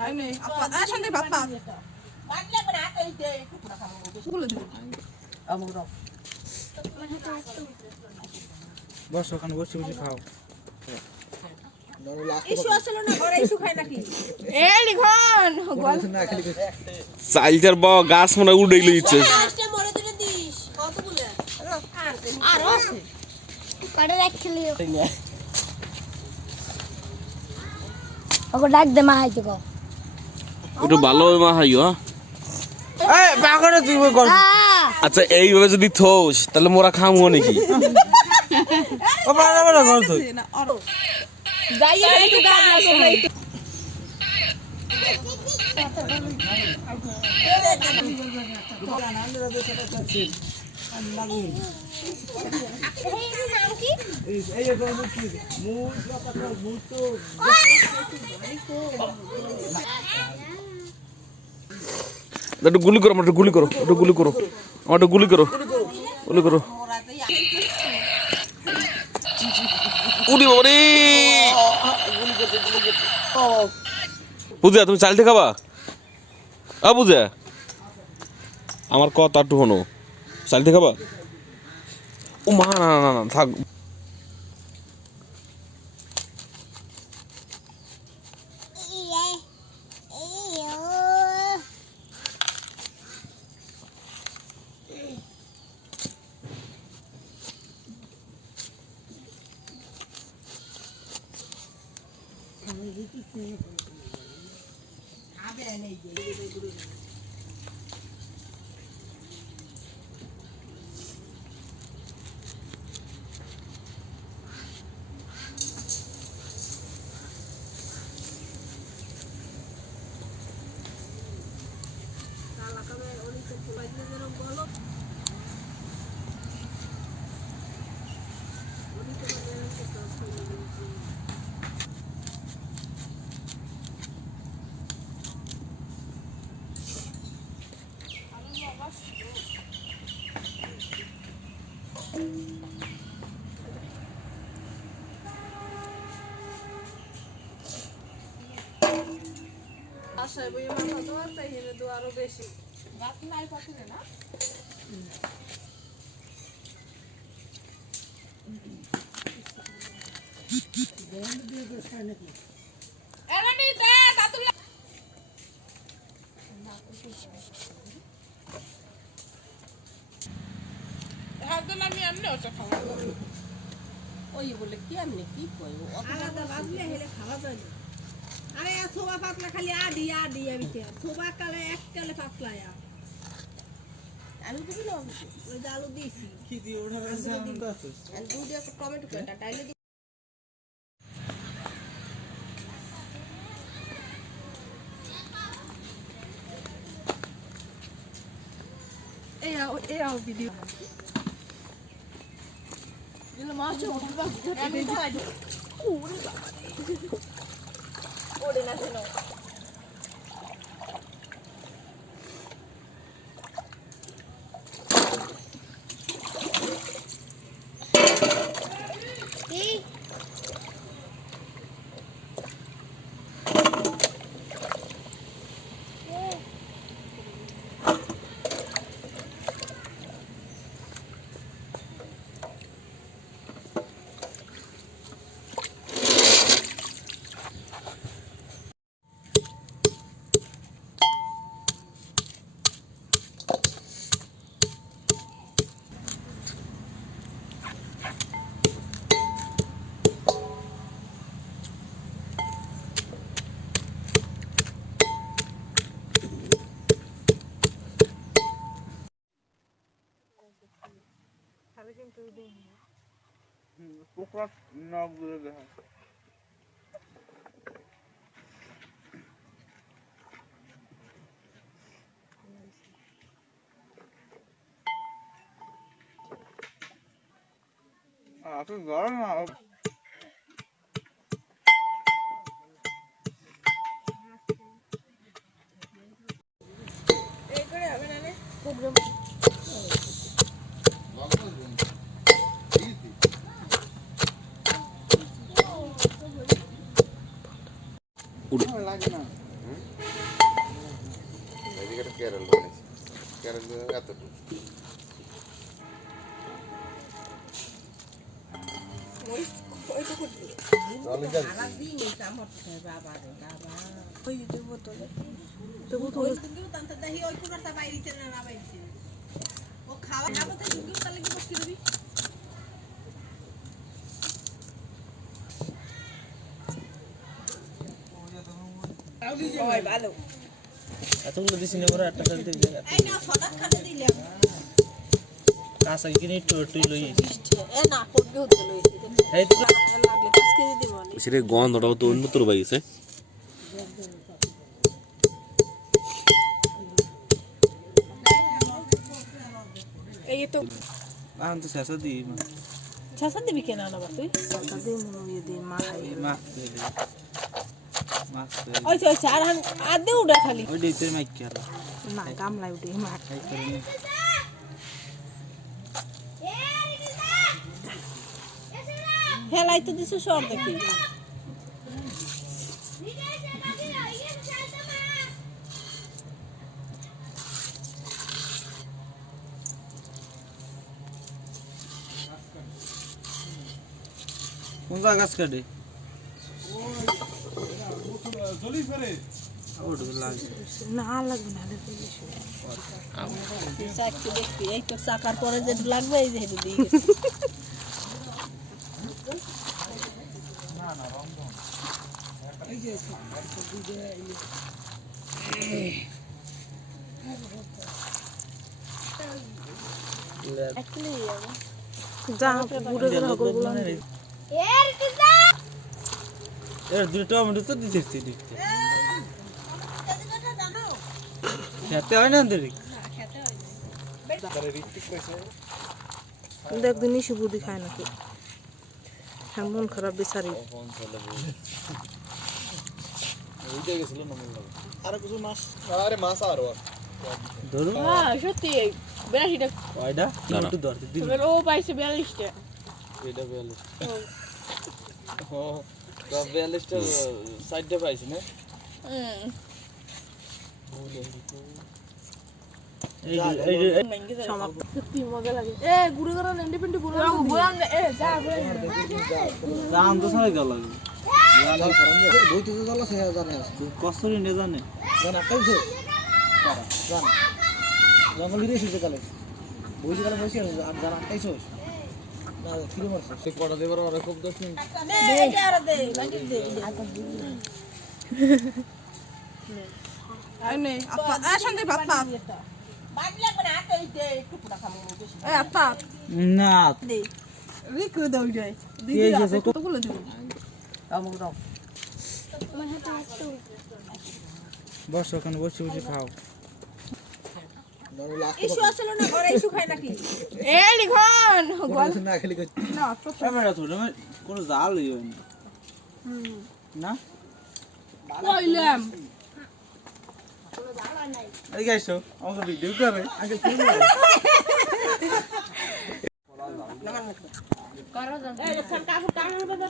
আরে আপা আসলে বাপা বাটলে করে হাতে দে গুলো দে আমু দাও বস ওখানে বসে বসে খাও ইস্যু আসলে না ঘরে ইস্যু খায় নাকি এ লিখন গোল না খালি চাইলটার বা গাছ মনে উড়ে গেছে গাছটা মরে দিলে দিস কতগুলো আর আছে কাটে রাখলি ওকে ডাক দে মা আইতে কও ওটা ভালো মা হাইও এই বাগরে তুই কই কর আচ্ছা এইভাবে যদি থোস তাহলে মোরা খামু নাকি ও বাড়া বাড়া কর তুই যাইয়ে একটু গাছ লাগো একটু একটু গুলি করো একটু গুলি করো একটু গুলি করো আমার একটু গুলি করো গুলি করো উড়ি ওরে বুঝা তুমি চালতে খাবা বুঝা আমার কথা একটু শোনো চালতে খাবা ও মা না না না থাক আশায় বই মাথা তো আর তাই হেনে তো আরো বেশি গাছ নাই পাতিলে না এরানি দে দাতুল হাত আমি আমনে ওটা খাওয়া ওই বলে কি আমনে কি কই আলাদা বাজলে হেলে খাওয়া যায় না আরে ছোবা পাতলা খালি আডি আডি আমি কে ছোবা কালে এক কালে পাতলা আলু দিবি না ওই যে আলু দিছি কি দি ওটা আমি তো আছে আর দুধ একটা টমেটো কাটা টাইলে দি এই আও ভিডিও দিলে মাছ ওঠবা আমি খাই ওরে বাবা ওরে না শোনো পোকরা নক ধরে দেখা আপনি গরম না এই করে হবে না রে প্রোগ্রাম উড়ে লাগে না এদিকে একটা ক্যারেল বানিয়েছি ক্যারেল এতটুকু সারাদিন এই কাম হচ্ছে বাবা রে বাবা ওই যে বোতলে তো বোতলে তুমি তান্ত দেখি ওই কুড়াটা বাইরিতে না বাইরিতে ও খাওয়া না বলতে তুমি তাহলে কি বসকি দিবি ওই ভালো এতগুলো দিছি না বড় একটা সাথে দিয়ে এই না সদা খাতে দিলাম কাঁচা কিনে একটু লই এ না করবে হতে লইছি এই তো লাগলে 5 কেজি দিব না সেটা গন্ধটাও তো অন্য তোর বাইছে এই তো আন তো শেষ দি ছাসা দিবি কেন না তুই ছাসা দে মনে দে মা খাই মাছ দে মাছ ওই তো চার হান আদে উড়া খালি ওই দিতে মাইক কি আর না গামলা উঠে মা খাই করে নি হেলাই তো দিছো সর দেখি কোন জায়গা গাছ কাটে না লাগবে না চাকরি দেখবি এই তো চাকার পরে যে লাগবে এই যে হেঁটে দিয়ে এর দুটো টমেটো তো দিতেছি দেখতে খেতে হয় না দেরি দেখ দিনই সুবুদ্ধি খায় নাকি হ্যাঁ মন খারাপ বেচারি আর কিছু মাছ আরে মাছ আর ধরু হ্যাঁ সত্যি 82টা কয়টা একটু ধরতে দিন ও পাইছে 42টা এটা 42 ও তো 42টা সাইডে পাইছি না সত্যি মজা লাগে এ গুড়ি করা ইন্ডিপেন্ডেন্ট বলান এ যা দাম তো সবাই গেল বইতে তো গেল সে জানে কষ্টরি নে জানে জানা কইছো জান জঙ্গলি রে সিজে গেলে বইতে গেলে বসে আর জানা কইছো না কিলো মারছ সে কটা দেবার আর খুব 10 মিনিট দে এটা আর দে বাকি দে আই নে আপা আ শান্তি বাপ্পা বাকি লাগবে না হাতে দে একটু পুরা খামু বেশি এ আপা না দে রিকু দাও যাই এই যে কতগুলো দিব আমু দাও বস ওখানে বসে বসে খাও ইস্যু আসলে না ঘরে ইস্যু খায় নাকি এ লিখন গল না খালি না তো ক্যামেরা তো কোনো জাল হইও না কইলাম এই গাইছো আমাকে ভিডিও করে আগে করো এই সরকার কাম হবে না